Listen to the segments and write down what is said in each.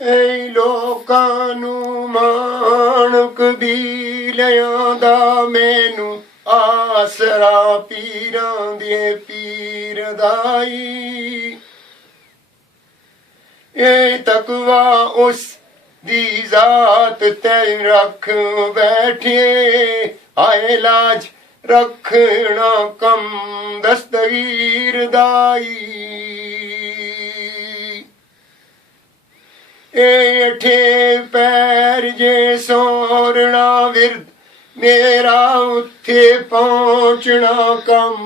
ऐ लोकां नूं माण कबीलिਆਂ ਦਾ ਮੈਨੂੰ आसरा पीरां दे पीर दाई। ए तकवा उस दी जात ते रख बैठे आए लाज रखना कम दस्तगीर दाई। ए अठे पैर जे सोरना विरद मेरा उत्थे पहुंचना कम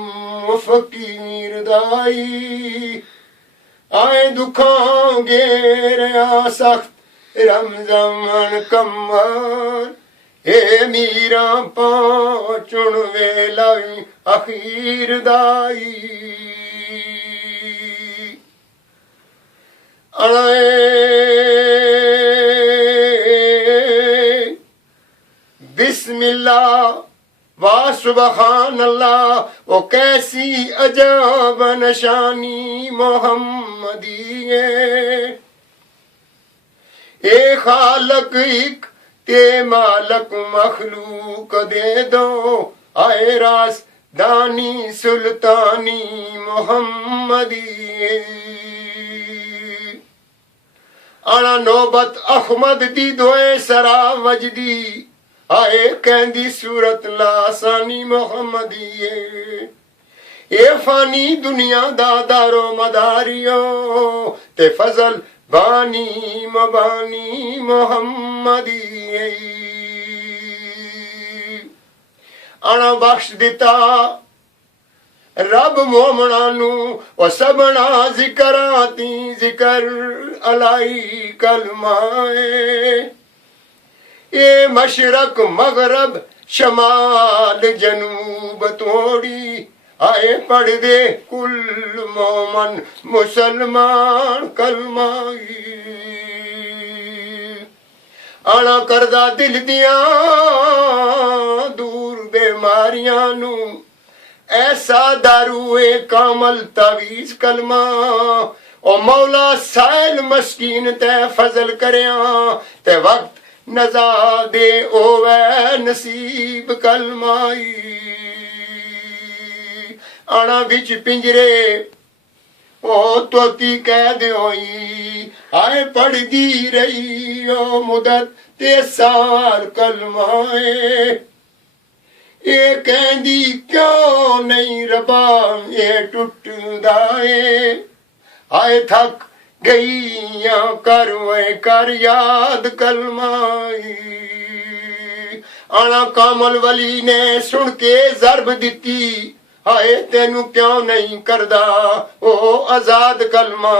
फकीर दाई। आए दुखां घेरिया सख्त रमजान कमर ए मीरा पहुंचण वेला अखीर दाई। बिस्मिल्लाह वा सुबहान अल्लाह ओ कैसी अजब नशानी मोहम्मदी है। ए खालक इक ते मालक मखलूक दे दो आए रास दानी सुल्तानी मोहम्मदी। आना नौबत अहमद दी दोए सरा वजदी आए कहंदी सूरत लासानी मोहम्मदी। ए फानी दुनिया दा दारो मदारियो ते फजल बानी मबानी मोहम्मदी। आना बख्श दिता रब मोमना नू ओ सबना जिकराती जिकर अलाई कलमाए। ए मशरक मगरब शमाल जनूब तोड़ी आए पढ़ दे कुल मोमन मुसलमान कलमाई। आना करदा दिल दिया दूर बीमारियां नू ऐसा दारूए कामल तावीज कलमा। ओ मौला साइल मस्कीन ते फजल करया ते वक्त नजा दे ओवै नसीब कलमाई। आना बिच पिंजरे ओ तोती कैद होई आए पढ़दी रही ओ मुदत ते साल कलमाए। ये कहंदी क्यों नहीं रबा ये टुटदा है आए थक गईया कर याद कलमाई। आना कामल वली ने सुन के जरब दिती हाय तेनू क्यों नहीं करदा ओ आजाद कलमा।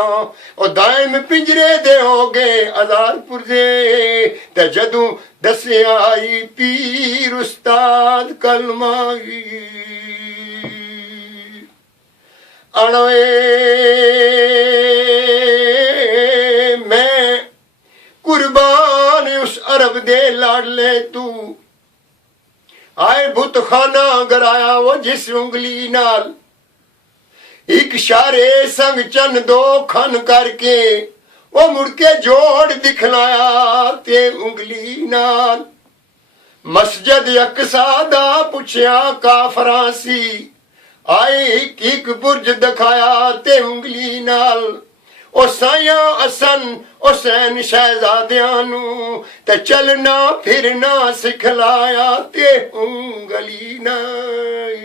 ओ दायम पिंजरे दे हो गए आजाद पुरजे ते जदू दसे आई पीर उस्ताद कलमाई। अणवे मैं कुर्बान उस अरब दे लाडले तू आए बुत खाना गराया वो जिस उंगली नाल एक शारे संग चन दो खन करके वो मुड़के जोड़ दिखलाया ते उंगली नाल। मस्जिद अक्सा दा पुछया काफरासी आए एक बुर्ज दिखाया ते उंगली नाल। ओ साया असन हुसैन शहजादियां नू ते चलना फिरना सिखलाया ते उंगली नाल।